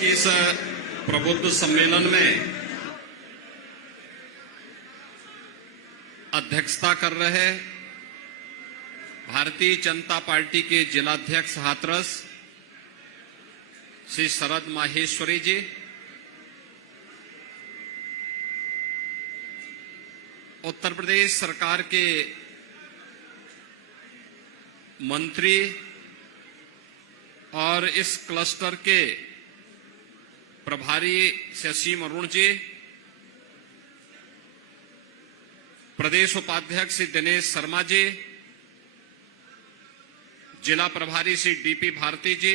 की इस प्रबुद्ध सम्मेलन में अध्यक्षता कर रहे भारतीय जनता पार्टी के जिलाध्यक्ष हाथरस श्री शरद माहेश्वरी जी, उत्तर प्रदेश सरकार के मंत्री और इस क्लस्टर के प्रभारी शशि अरुण जी, प्रदेश उपाध्यक्ष श्री दिनेश शर्मा जी, जिला प्रभारी श्री डीपी भारती जी,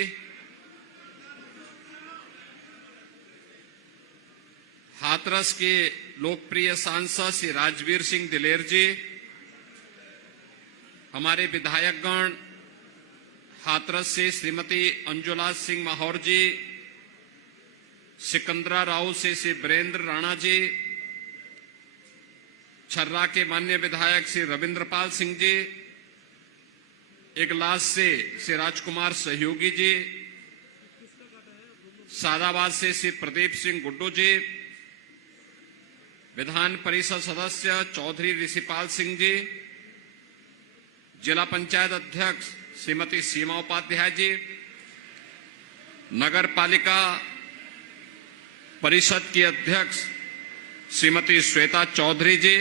हाथरस के लोकप्रिय सांसद श्री राजवीर सिंह दिलेर जी, हमारे विधायकगण हाथरस से श्रीमती अंजुला सिंह माहौर जी, सिकंदरा राव से श्री वीरेंद्र राणा जी, छर्रा के माननीय विधायक श्री रविंद्रपाल सिंह जी, इगलास से श्री राजकुमार सहयोगी जी, सादाबाद से श्री प्रदीप सिंह गुड्डू जी, विधान परिषद सदस्य चौधरी ऋषिपाल सिंह जी, जिला पंचायत अध्यक्ष श्रीमती सीमा उपाध्याय जी, नगर पालिका परिषद की अध्यक्ष श्रीमती श्वेता चौधरी जी,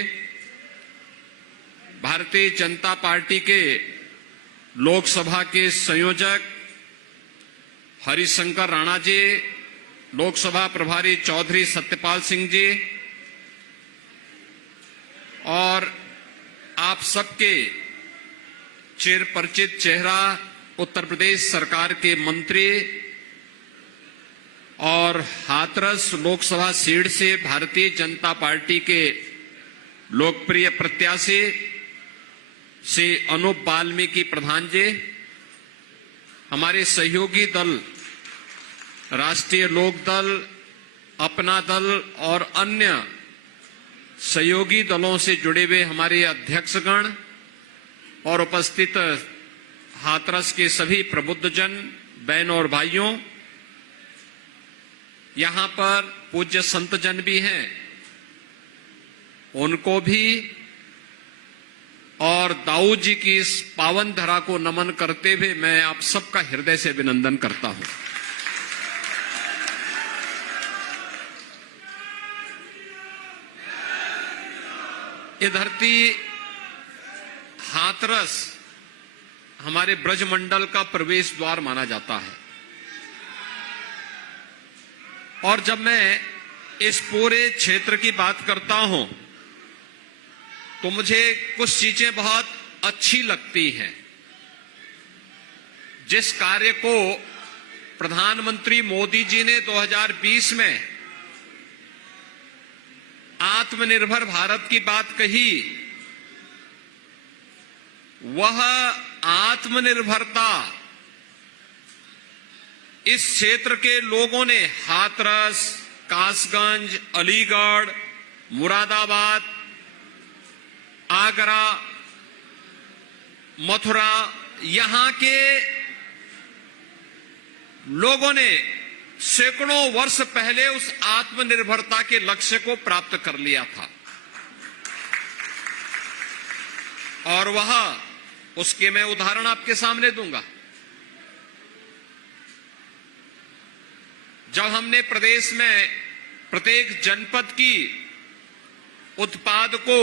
भारतीय जनता पार्टी के लोकसभा के संयोजक हरिशंकर राणा जी, लोकसभा प्रभारी चौधरी सत्यपाल सिंह जी और आप सबके चिरपरिचित चेहरा उत्तर प्रदेश सरकार के मंत्री और हाथरस लोकसभा सीट से भारतीय जनता पार्टी के लोकप्रिय प्रत्याशी श्री अनूप वाल्मीकि प्रधान जी, हमारे सहयोगी दल राष्ट्रीय लोक दल, अपना दल और अन्य सहयोगी दलों से जुड़े हुए हमारे अध्यक्षगण और उपस्थित हाथरस के सभी प्रबुद्धजन, बहन और भाइयों, यहां पर पूज्य संतजन भी हैं, उनको भी और दाऊद जी की इस पावन धरा को नमन करते हुए मैं आप सबका हृदय से अभिनंदन करता हूं। ये धरती हाथरस हमारे ब्रजमंडल का प्रवेश द्वार माना जाता है और जब मैं इस पूरे क्षेत्र की बात करता हूं तो मुझे कुछ चीजें बहुत अच्छी लगती हैं। जिस कार्य को प्रधानमंत्री मोदी जी ने 2020 में आत्मनिर्भर भारत की बात कही, वह आत्मनिर्भरता इस क्षेत्र के लोगों ने हाथरस, कासगंज, अलीगढ़, मुरादाबाद, आगरा, मथुरा, यहां के लोगों ने सैकड़ों वर्ष पहले उस आत्मनिर्भरता के लक्ष्य को प्राप्त कर लिया था और वह उसके मैं उदाहरण आपके सामने दूंगा। जब हमने प्रदेश में प्रत्येक जनपद की उत्पाद को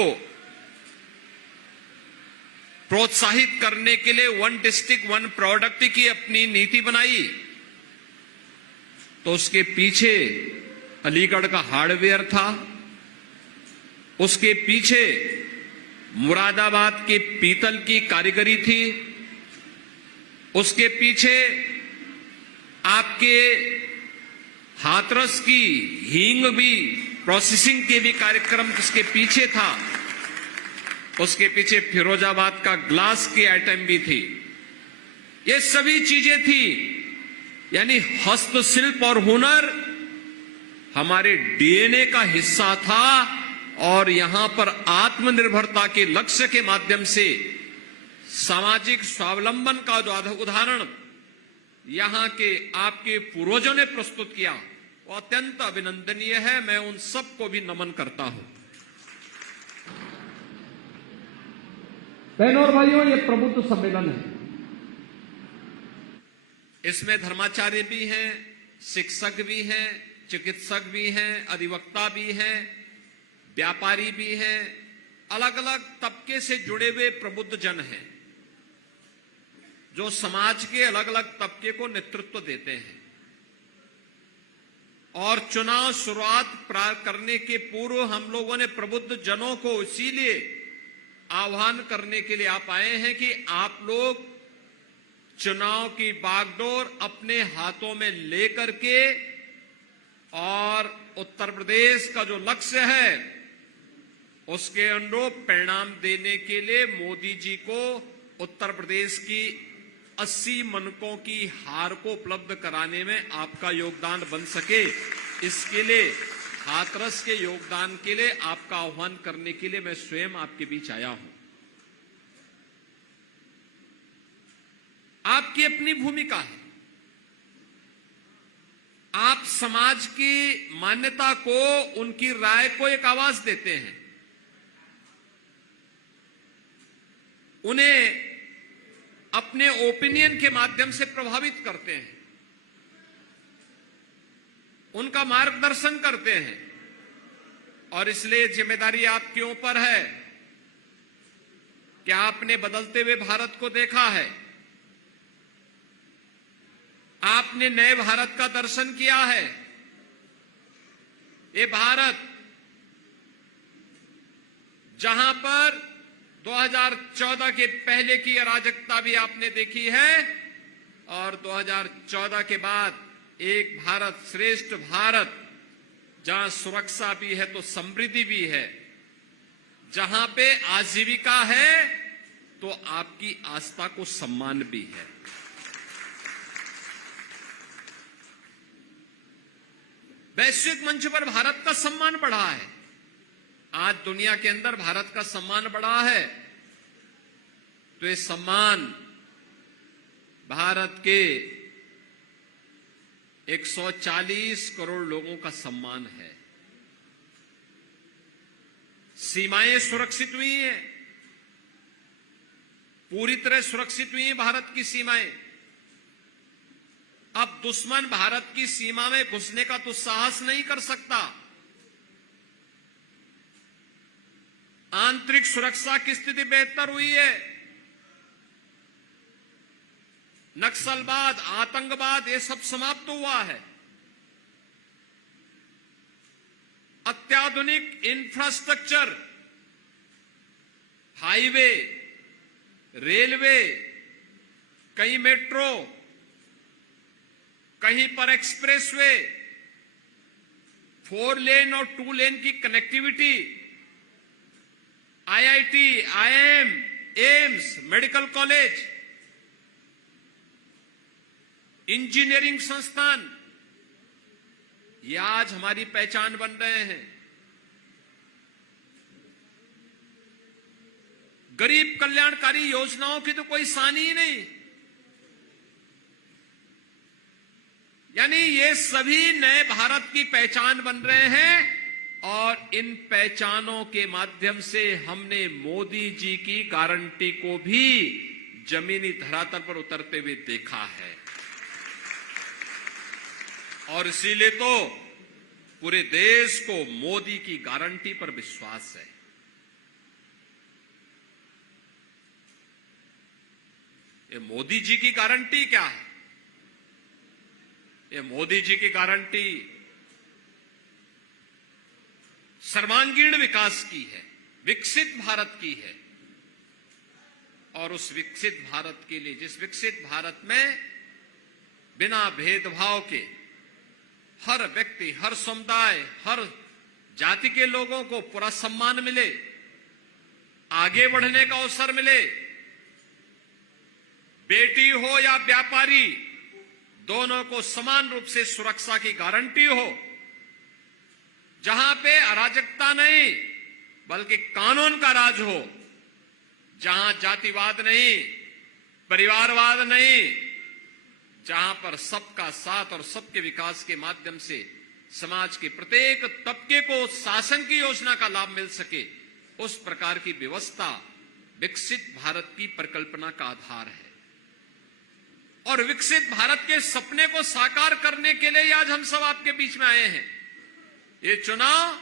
प्रोत्साहित करने के लिए वन डिस्ट्रिक्ट वन प्रोडक्ट की अपनी नीति बनाई, तो उसके पीछे अलीगढ़ का हार्डवेयर था, उसके पीछे मुरादाबाद के पीतल की कारीगरी थी, उसके पीछे आपके हाथरस की हींग भी प्रोसेसिंग के भी कार्यक्रम उसके पीछे था, उसके पीछे फिरोजाबाद का ग्लास की आइटम भी थी। ये सभी चीजें थी, यानी हस्तशिल्प और हुनर हमारे डीएनए का हिस्सा था और यहां पर आत्मनिर्भरता के लक्ष्य के माध्यम से सामाजिक स्वावलंबन का जो उदाहरण यहां के आपके पूर्वजों ने प्रस्तुत किया वो अत्यंत अभिनंदनीय है। मैं उन सबको भी नमन करता हूं। बहनों और भाइयों, ये प्रबुद्ध सम्मेलन है। इसमें धर्माचार्य भी हैं, शिक्षक भी हैं, चिकित्सक भी हैं, अधिवक्ता भी हैं, व्यापारी भी हैं, अलग अलग तबके से जुड़े हुए प्रबुद्ध जन हैं जो समाज के अलग अलग तबके को नेतृत्व देते हैं। और चुनाव शुरुआत करने के पूर्व हम लोगों ने प्रबुद्ध जनों को इसीलिए आह्वान करने के लिए आप आए हैं कि आप लोग चुनाव की बागडोर अपने हाथों में लेकर के और उत्तर प्रदेश का जो लक्ष्य है उसके अनुरूप परिणाम देने के लिए मोदी जी को उत्तर प्रदेश की 80 मनकों की हार को उपलब्ध कराने में आपका योगदान बन सके, इसके लिए हाथरस के योगदान के लिए आपका आह्वान करने के लिए मैं स्वयं आपके बीच आया हूं। आपकी अपनी भूमिका है। आप समाज की मान्यता को, उनकी राय को एक आवाज देते हैं, उन्हें अपने ओपिनियन के माध्यम से प्रभावित करते हैं, उनका मार्गदर्शन करते हैं। और इसलिए जिम्मेदारी आपके ऊपर है कि आपने बदलते हुए भारत को देखा है, आपने नए भारत का दर्शन किया है। ये भारत जहां पर 2014 के पहले की अराजकता भी आपने देखी है और 2014 के बाद एक भारत श्रेष्ठ भारत, जहां सुरक्षा भी है तो समृद्धि भी है, जहां पे आजीविका है तो आपकी आस्था को सम्मान भी है। वैश्विक मंच पर भारत का सम्मान बढ़ा है। आज दुनिया के अंदर भारत का सम्मान बढ़ा है तो ये सम्मान भारत के 140 करोड़ लोगों का सम्मान है। सीमाएं सुरक्षित हुई हैं, पूरी तरह सुरक्षित हुई हैं भारत की सीमाएं। अब दुश्मन भारत की सीमा में घुसने का तो साहस नहीं कर सकता। आंतरिक सुरक्षा की स्थिति बेहतर हुई है। नक्सलवाद, आतंकवाद, ये सब समाप्त हुआ है। अत्याधुनिक इंफ्रास्ट्रक्चर, हाईवे, रेलवे, कहीं मेट्रो, कहीं पर एक्सप्रेसवे, 4 लेन और 2 लेन की connectivity, IIT, IIM, AIIMS, medical college, engineering संस्थान, ये आज हमारी पहचान बन रहे हैं। गरीब कल्याणकारी योजनाओं की तो कोई सानी ही नहीं। यानी ये सभी नए भारत की पहचान बन रहे हैं और इन पहचानों के माध्यम से हमने मोदी जी की गारंटी को भी जमीनी धरातल पर उतरते हुए देखा है। और इसीलिए तो पूरे देश को मोदी की गारंटी पर विश्वास है। ये मोदी जी की गारंटी क्या है? ये मोदी जी की गारंटी सर्वांगीण विकास की है, विकसित भारत की है। और उस विकसित भारत के लिए, जिस विकसित भारत में बिना भेदभाव के हर व्यक्ति, हर समुदाय, हर जाति के लोगों को पूरा सम्मान मिले, आगे बढ़ने का अवसर मिले, बेटी हो या व्यापारी, दोनों को समान रूप से सुरक्षा की गारंटी हो, जहां पे अराजकता नहीं बल्कि कानून का राज हो, जहां जातिवाद नहीं, परिवारवाद नहीं, जहां पर सबका साथ और सबके विकास के माध्यम से समाज के प्रत्येक तबके को शासन की योजना का लाभ मिल सके, उस प्रकार की व्यवस्था विकसित भारत की परिकल्पना का आधार है। और विकसित भारत के सपने को साकार करने के लिए आज हम सब आपके बीच में आए हैं। ये चुनाव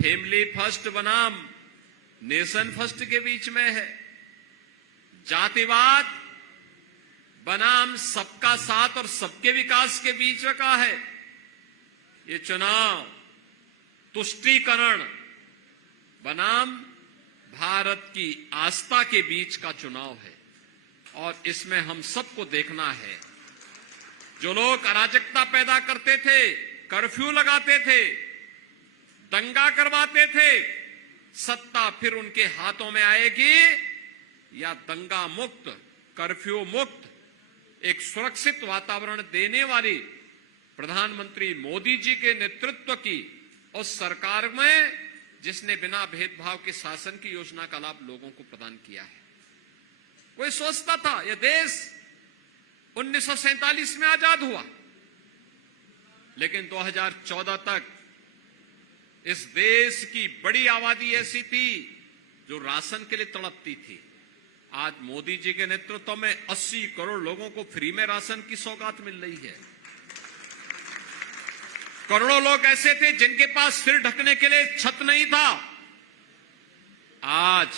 फैमिली फर्स्ट बनाम नेशन फर्स्ट के बीच में है, जातिवाद बनाम सबका साथ और सबके विकास के बीच का है। ये चुनाव तुष्टीकरण बनाम भारत की आस्था के बीच का चुनाव है। और इसमें हम सबको देखना है, जो लोग अराजकता पैदा करते थे, कर्फ्यू लगाते थे, दंगा करवाते थे, सत्ता फिर उनके हाथों में आएगी या दंगा मुक्त, कर्फ्यू मुक्त, एक सुरक्षित वातावरण देने वाली प्रधानमंत्री मोदी जी के नेतृत्व की उस सरकार में, जिसने बिना भेदभाव के शासन की योजना का लाभ लोगों को प्रदान किया है। कोई सोचता था यह देश 1947 में आजाद हुआ, लेकिन 2014 तक इस देश की बड़ी आबादी ऐसी थी जो राशन के लिए तड़पती थी। आज मोदी जी के नेतृत्व में 80 करोड़ लोगों को फ्री में राशन की सौगात मिल रही है। करोड़ों लोग ऐसे थे जिनके पास सिर ढकने के लिए छत नहीं था। आज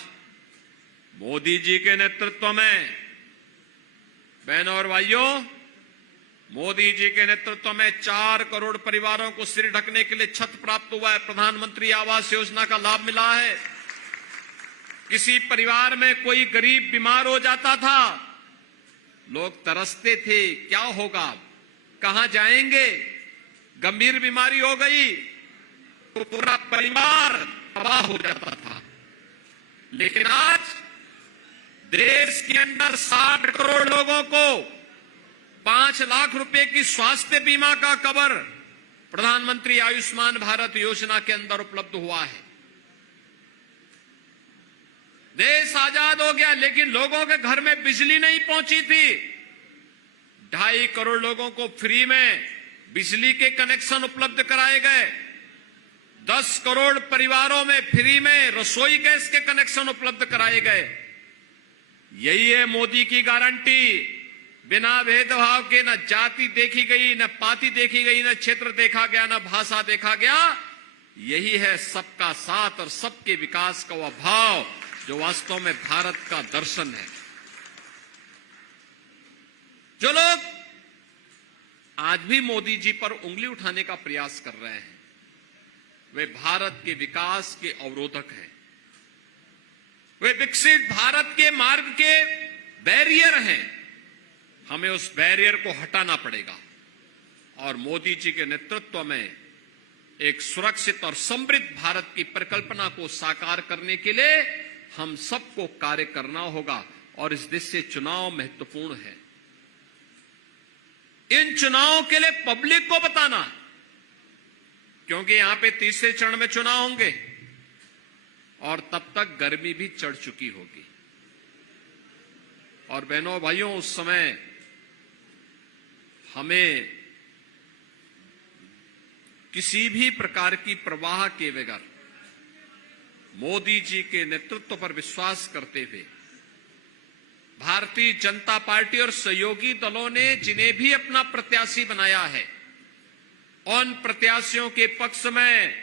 मोदी जी के नेतृत्व में, बहनों और भाइयों, मोदी जी के नेतृत्व में 4 करोड़ परिवारों को सिर ढकने के लिए छत प्राप्त हुआ है। प्रधानमंत्री आवास योजना का लाभ मिला है। किसी परिवार में कोई गरीब बीमार हो जाता था, लोग तरसते थे, क्या होगा, कहां जाएंगे, गंभीर बीमारी हो गई तो पूरा परिवार तबाह हो जाता था। लेकिन आज देश के अंदर 60 करोड़ लोगों को 5 लाख रुपए की स्वास्थ्य बीमा का कवर प्रधानमंत्री आयुष्मान भारत योजना के अंदर उपलब्ध हुआ है। देश आजाद हो गया, लेकिन लोगों के घर में बिजली नहीं पहुंची थी। 2.5 करोड़ लोगों को फ्री में बिजली के कनेक्शन उपलब्ध कराए गए। 10 करोड़ परिवारों में फ्री में रसोई गैस के कनेक्शन उपलब्ध कराए गए। यही है मोदी की गारंटी। बिना भेदभाव के न जाति देखी गई, न पाति देखी गई, न क्षेत्र देखा गया, न भाषा देखा गया। यही है सबका साथ और सबके विकास का वह भाव जो वास्तव में भारत का दर्शन है। जो लोग आज भी मोदी जी पर उंगली उठाने का प्रयास कर रहे हैं, वे भारत के विकास के अवरोधक हैं। वे विकसित भारत के मार्ग के बैरियर हैं। हमें उस बैरियर को हटाना पड़ेगा और मोदी जी के नेतृत्व में एक सुरक्षित और समृद्ध भारत की परिकल्पना को साकार करने के लिए हम सबको कार्य करना होगा। और इस दृष्टि से चुनाव महत्वपूर्ण है। इन चुनावों के लिए पब्लिक को बताना, क्योंकि यहां पे तीसरे चरण में चुनाव होंगे और तब तक गर्मी भी चढ़ चुकी होगी। और बहनों भाइयों, उस समय हमें किसी भी प्रकार की प्रवाह के बगैर मोदी जी के नेतृत्व पर विश्वास करते हुए भारतीय जनता पार्टी और सहयोगी दलों ने जिन्हें भी अपना प्रत्याशी बनाया है, उन प्रत्याशियों के पक्ष में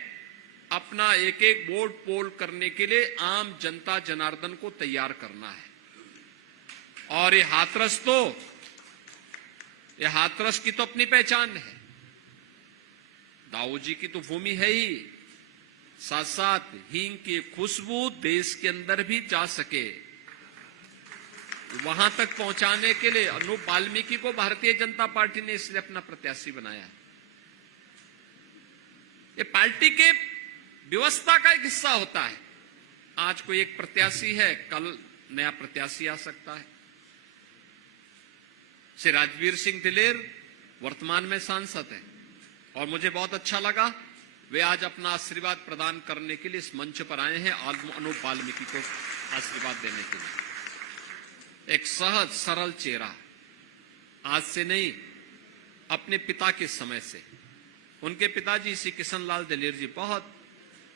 अपना एक एक वोट पोल करने के लिए आम जनता जनार्दन को तैयार करना है। और ये हाथरस की तो अपनी पहचान है। दाऊ जी की तो भूमि है ही, साथ साथ हींग की खुशबू देश के अंदर भी जा सके, वहां तक पहुंचाने के लिए अनूप वाल्मीकि को भारतीय जनता पार्टी ने इसलिए अपना प्रत्याशी बनाया। ये पार्टी के व्यवस्था का एक हिस्सा होता है। आज कोई एक प्रत्याशी है, कल नया प्रत्याशी आ सकता है। श्री राजवीर सिंह दिलेर वर्तमान में सांसद हैं और मुझे बहुत अच्छा लगा वे आज अपना आशीर्वाद प्रदान करने के लिए इस मंच पर आए हैं अनूप वाल्मीकि को आशीर्वाद देने के लिए। एक सहज सरल चेहरा, आज से नहीं, अपने पिता के समय से। उनके पिताजी श्री किशनलाल दिलेर जी बहुत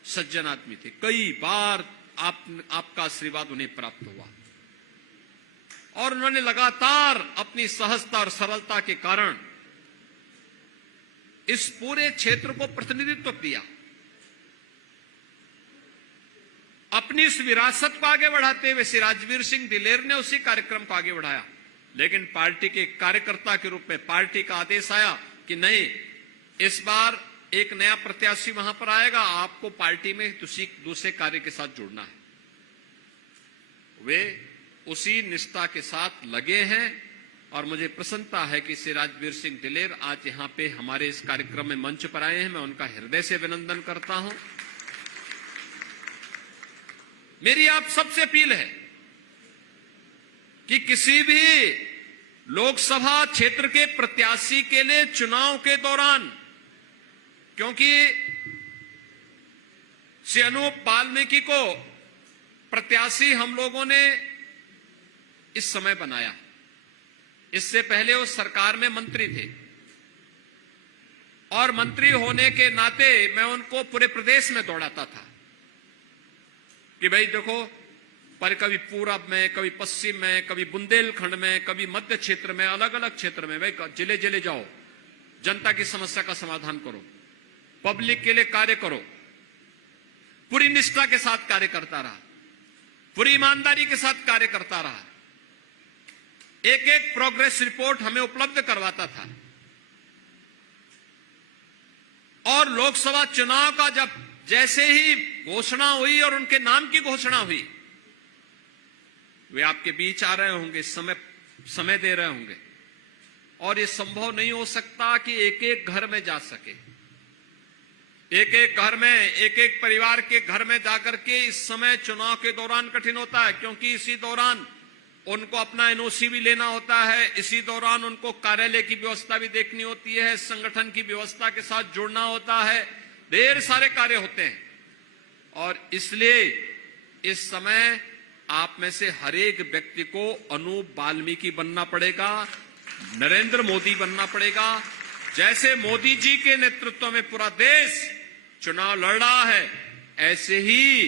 सज्जन आदमी थे। कई बार आपका आशीर्वाद उन्हें प्राप्त हुआ और उन्होंने लगातार अपनी सहजता और सरलता के कारण इस पूरे क्षेत्र को प्रतिनिधित्व किया। अपनी इस विरासत को आगे बढ़ाते हुए श्री राजवीर सिंह दिलेर ने उसी कार्यक्रम को आगे बढ़ाया। लेकिन पार्टी के कार्यकर्ता के रूप में पार्टी का आदेश आया कि नहीं, इस बार एक नया प्रत्याशी वहां पर आएगा, आपको पार्टी में दूसरे कार्य के साथ जुड़ना है। वे उसी निष्ठा के साथ लगे हैं और मुझे प्रसन्नता है कि श्री राजवीर सिंह दिलेर आज यहां पे हमारे इस कार्यक्रम में मंच पर आए हैं। मैं उनका हृदय से अभिनंदन करता हूं। मेरी आप सबसे अपील है कि किसी भी लोकसभा क्षेत्र के प्रत्याशी के लिए चुनाव के दौरान, क्योंकि श्री अनूप वाल्मीकि को प्रत्याशी हम लोगों ने इस समय बनाया, इससे पहले वो सरकार में मंत्री थे और मंत्री होने के नाते मैं उनको पूरे प्रदेश में दौड़ाता था कि भाई देखो, पर कभी पूरब में, कभी पश्चिम में, कभी बुंदेलखंड में, कभी मध्य क्षेत्र में, अलग अलग क्षेत्र में, भाई जिले जिले जाओ, जनता की समस्या का समाधान करो, पब्लिक के लिए कार्य करो। पूरी निष्ठा के साथ कार्य करता रहा, पूरी ईमानदारी के साथ कार्य करता रहा। एक एक प्रोग्रेस रिपोर्ट हमें उपलब्ध करवाता था और लोकसभा चुनाव का जब जैसे ही घोषणा हुई और उनके नाम की घोषणा हुई, वे आपके बीच आ रहे होंगे, समय दे रहे होंगे और ये संभव नहीं हो सकता कि एक एक घर में जा सके, एक एक घर में, एक एक परिवार के घर में जाकर के इस समय चुनाव के दौरान कठिन होता है, क्योंकि इसी दौरान उनको अपना एनओसी भी लेना होता है, इसी दौरान उनको कार्यालय की व्यवस्था भी देखनी होती है, संगठन की व्यवस्था के साथ जुड़ना होता है, ढेर सारे कार्य होते हैं। और इसलिए इस समय आप में से हर एक व्यक्ति को अनूप वाल्मीकि बनना पड़ेगा, नरेंद्र मोदी बनना पड़ेगा। जैसे मोदी जी के नेतृत्व में पूरा देश चुनाव लड़ रहा है, ऐसे ही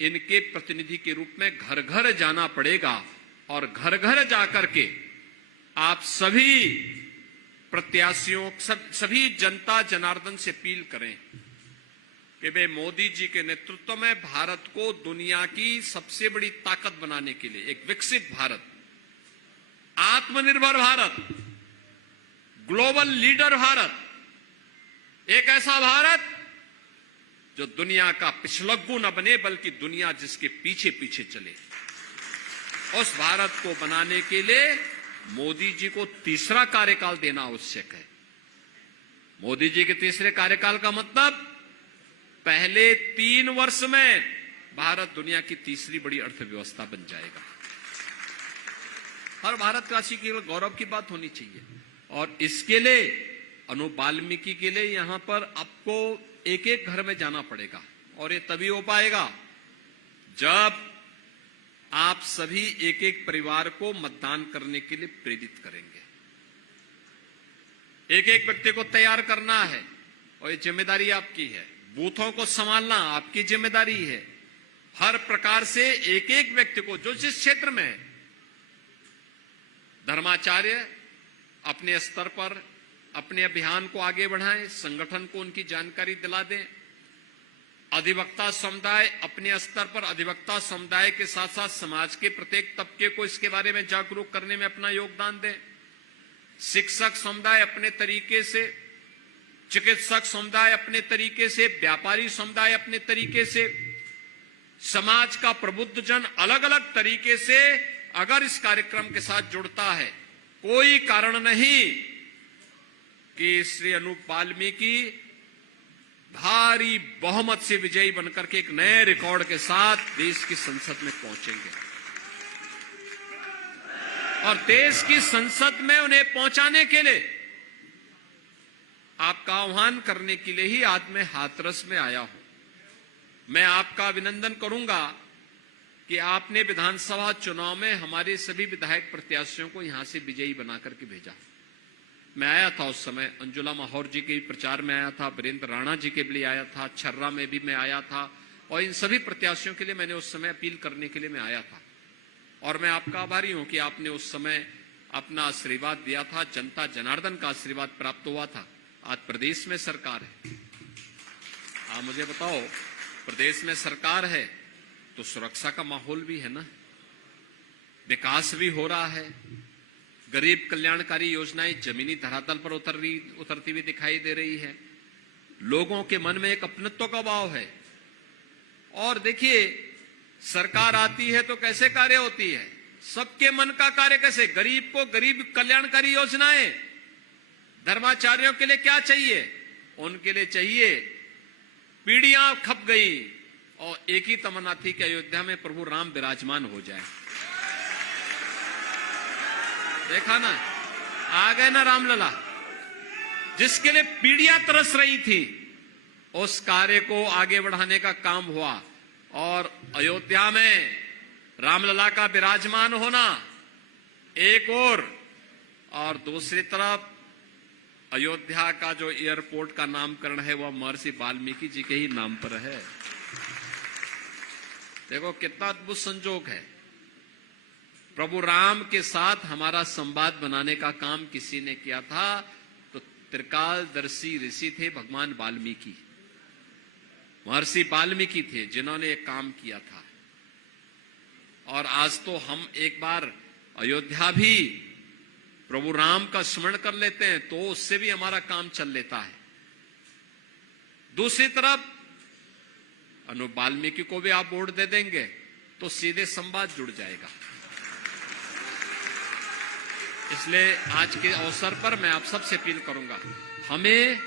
इनके प्रतिनिधि के रूप में घर घर जाना पड़ेगा और घर घर जाकर के आप सभी प्रत्याशियों, सभी जनता जनार्दन से अपील करें कि वे मोदी जी के नेतृत्व में भारत को दुनिया की सबसे बड़ी ताकत बनाने के लिए एक विकसित भारत, आत्मनिर्भर भारत, ग्लोबल लीडर भारत, एक ऐसा भारत जो दुनिया का पिछलग्गू न बने बल्कि दुनिया जिसके पीछे पीछे चले, उस भारत को बनाने के लिए मोदी जी को तीसरा कार्यकाल देना आवश्यक है। मोदी जी के तीसरे कार्यकाल का मतलब पहले 3 वर्ष में भारत दुनिया की तीसरी बड़ी अर्थव्यवस्था बन जाएगा। हर भारतवासी की गौरव की बात होनी चाहिए और इसके लिए अनूप वाल्मीकि के लिए यहां पर आपको एक एक घर में जाना पड़ेगा और ये तभी हो पाएगा जब आप सभी एक एक परिवार को मतदान करने के लिए प्रेरित करेंगे। एक एक व्यक्ति को तैयार करना है और ये जिम्मेदारी आपकी है। बूथों को संभालना आपकी जिम्मेदारी है। हर प्रकार से एक एक व्यक्ति को जो जिस क्षेत्र में है, धर्माचार्य अपने स्तर पर अपने अभियान को आगे बढ़ाएं, संगठन को उनकी जानकारी दिला दें। अधिवक्ता समुदाय अपने स्तर पर अधिवक्ता समुदाय के साथ साथ समाज के प्रत्येक तबके को इसके बारे में जागरूक करने में अपना योगदान दें। शिक्षक समुदाय अपने तरीके से, चिकित्सक समुदाय अपने तरीके से, व्यापारी समुदाय अपने तरीके से, समाज का प्रबुद्ध जन अलग अलग तरीके से अगर इस कार्यक्रम के साथ जुड़ता है, कोई कारण नहीं कि श्री अनूप वाल्मीकि भारी बहुमत से विजयी बनकर के एक नए रिकॉर्ड के साथ देश की संसद में पहुंचेंगे और देश की संसद में उन्हें पहुंचाने के लिए आपका आह्वान करने के लिए ही आज मैं हाथरस में आया हूं। मैं आपका अभिनंदन करूंगा कि आपने विधानसभा चुनाव में हमारे सभी विधायक प्रत्याशियों को यहां से विजयी बना करके भेजा। मैं आया था उस समय, अंजुला माहौर जी के प्रचार में आया था, वीरेंद्र राणा जी के लिए आया था, छर्रा में भी मैं आया था, और इन सभी प्रत्याशियों के लिए मैंने उस समय अपील करने के लिए मैं आया था। और मैं आपका आभारी हूं कि आपने उस समय अपना आशीर्वाद दिया था, जनता जनार्दन का आशीर्वाद प्राप्त हुआ था। आज प्रदेश में सरकार है, आप मुझे बताओ, प्रदेश में सरकार है तो सुरक्षा का माहौल भी है ना, विकास भी हो रहा है, गरीब कल्याणकारी योजनाएं जमीनी धरातल पर उतरती हुई दिखाई दे रही है, लोगों के मन में एक अपनत्व का भाव है। और देखिए, सरकार आती है तो कैसे कार्य होती है, सबके मन का कार्य कैसे, गरीब को गरीब कल्याणकारी योजनाएं, धर्माचार्यों के लिए क्या चाहिए, उनके लिए चाहिए, पीढ़ियां खप गई और एक ही तमन्ना थी कि अयोध्या में प्रभु राम विराजमान हो जाए। देखा ना, आ गए ना रामलला, जिसके लिए पीढ़ियां तरस रही थी, उस कार्य को आगे बढ़ाने का काम हुआ। और अयोध्या में रामलला का विराजमान होना एक और दूसरी तरफ अयोध्या का जो एयरपोर्ट का नामकरण है वह महर्षि वाल्मीकि जी के ही नाम पर है। देखो कितना अद्भुत संजोग है, प्रभु राम के साथ हमारा संवाद बनाने का काम किसी ने किया था तो त्रिकालदर्शी ऋषि थे भगवान वाल्मीकि, महर्षि वाल्मीकि थे जिन्होंने एक काम किया था। और आज तो हम एक बार अयोध्या भी प्रभु राम का स्मरण कर लेते हैं तो उससे भी हमारा काम चल लेता है। दूसरी तरफ अनु वाल्मीकि को भी आप वोट दे देंगे तो सीधे संवाद जुड़ जाएगा। इसलिए आज के अवसर पर मैं आप सबसे अपील करूंगा, हमें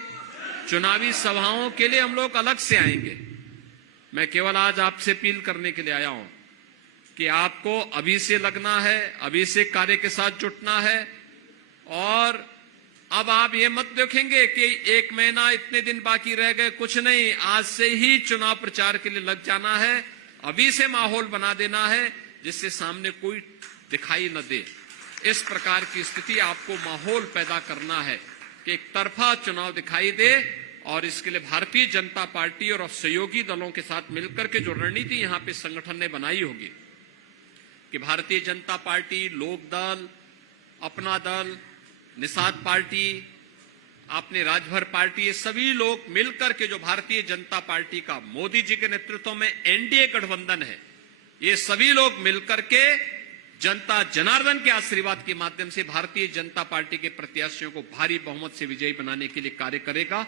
चुनावी सभाओं के लिए हम लोग अलग से आएंगे। मैं केवल आज आपसे अपील करने के लिए आया हूं कि आपको अभी से लगना है, अभी से कार्य के साथ जुटना है। और अब आप ये मत देखेंगे कि एक महीना इतने दिन बाकी रह गए, कुछ नहीं, आज से ही चुनाव प्रचार के लिए लग जाना है, अभी से माहौल बना देना है जिससे सामने कोई दिखाई न दे। इस प्रकार की स्थिति आपको माहौल पैदा करना है कि एक तरफा चुनाव दिखाई दे। और इसके लिए भारतीय जनता पार्टी और सहयोगी दलों के साथ मिलकर के जो रणनीति यहां पे संगठन ने बनाई होगी कि भारतीय जनता पार्टी, लोक दल, अपना दल, निषाद पार्टी, आपने राजभर पार्टी, ये सभी लोग मिलकर के जो भारतीय जनता पार्टी का मोदी जी के नेतृत्व में एनडीए गठबंधन है, ये सभी लोग मिलकर के जनता जनार्दन के आशीर्वाद के माध्यम से भारतीय जनता पार्टी के प्रत्याशियों को भारी बहुमत से विजयी बनाने के लिए कार्य करेगा।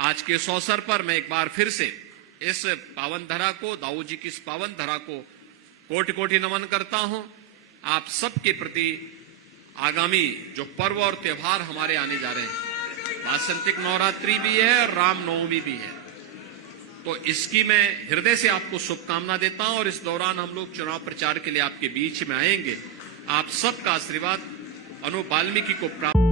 आज के इस अवसर पर मैं एक बार फिर से इस पावन धरा को, दाऊ जी की इस पावन धरा को कोटि कोटि नमन करता हूं। आप सबके प्रति आगामी जो पर्व और त्योहार हमारे आने जा रहे हैं, वासंतिक नवरात्रि भी है और रामनवमी भी है, तो इसकी मैं हृदय से आपको शुभकामना देता हूं। और इस दौरान हम लोग चुनाव प्रचार के लिए आपके बीच में आएंगे। आप सबका आशीर्वाद अनु वाल्मीकि को प्राप्त